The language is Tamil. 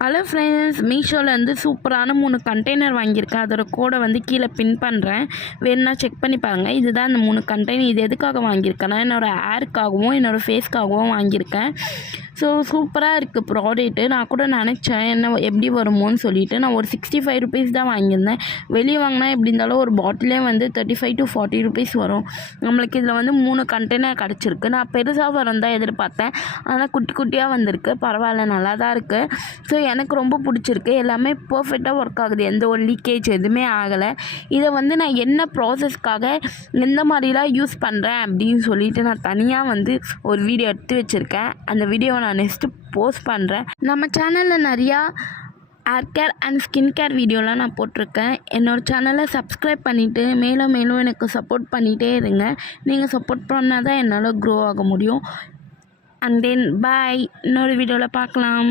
ஹலோ ஃப்ரெண்ட்ஸ், மீஷோலேருந்து சூப்பரான 3 கண்டெய்னர் வாங்கியிருக்கேன். அதோட கோடை வந்து கீழே பின் பண்ணுறேன், வேணுன்னா செக் பண்ணி பாருங்கள். இதுதான் அந்த 3 கண்டெய்னர். இது எதுக்காக வாங்கியிருக்கேன்னா, என்னோடய ஹேருக்காகவும் என்னோடய ஃபேஸ்க்காகவும் வாங்கியிருக்கேன். ஸோ சூப்பராக இருக்குது ப்ராடக்ட்டு. நான் கூட நினச்சேன் என்ன எப்படி வருமோன்னு சொல்லிவிட்டு. நான் ஒரு 65 ருபீஸ் தான் வாங்கியிருந்தேன். வெளியே வாங்கினா எப்படி இருந்தாலும் ஒரு பாட்டிலே வந்து 35 to 40 ருபீஸ் வரும். நம்மளுக்கு இதில் வந்து 3 கண்டெய்னர் கிடச்சிருக்கு. நான் பெருசாக வரும் தான் எதிர்பார்த்தேன், ஆனால் குட்டி குட்டியாக வந்திருக்கு. பரவாயில்ல, நல்லா தான் இருக்குது. ஸோ எனக்கு ரொம்ப பிடிச்சிருக்கு. எல்லாமே பர்ஃபெக்டாக ஒர்க் ஆகுது, எந்த ஒரு லீக்கேஜ் எதுவுமே ஆகலை. இதை வந்து நான் என்ன ப்ராசஸ்க்காக எந்த மாதிரிலாம் யூஸ் பண்ணுறேன் அப்படின்னு சொல்லிட்டு நான் தனியாக வந்து ஒரு வீடியோ எடுத்து வச்சுருக்கேன். அந்த வீடியோவை நான் நெக்ஸ்ட்டு போஸ்ட் பண்ணுறேன். நம்ம சேனலில் நிறையா hair care and skin care வீடியோலாம் நான் போட்டிருக்கேன். என்னோடய சேனலை சப்ஸ்கிரைப் பண்ணிவிட்டு மேலும் மேலும் எனக்கு சப்போர்ட் பண்ணிகிட்டே இருங்க. நீங்கள் சப்போர்ட் பண்ணால் தான் என்னால் க்ரோ ஆக முடியும். அண்ட் தென் பாய், இன்னொரு வீடியோவில் பார்க்கலாம்.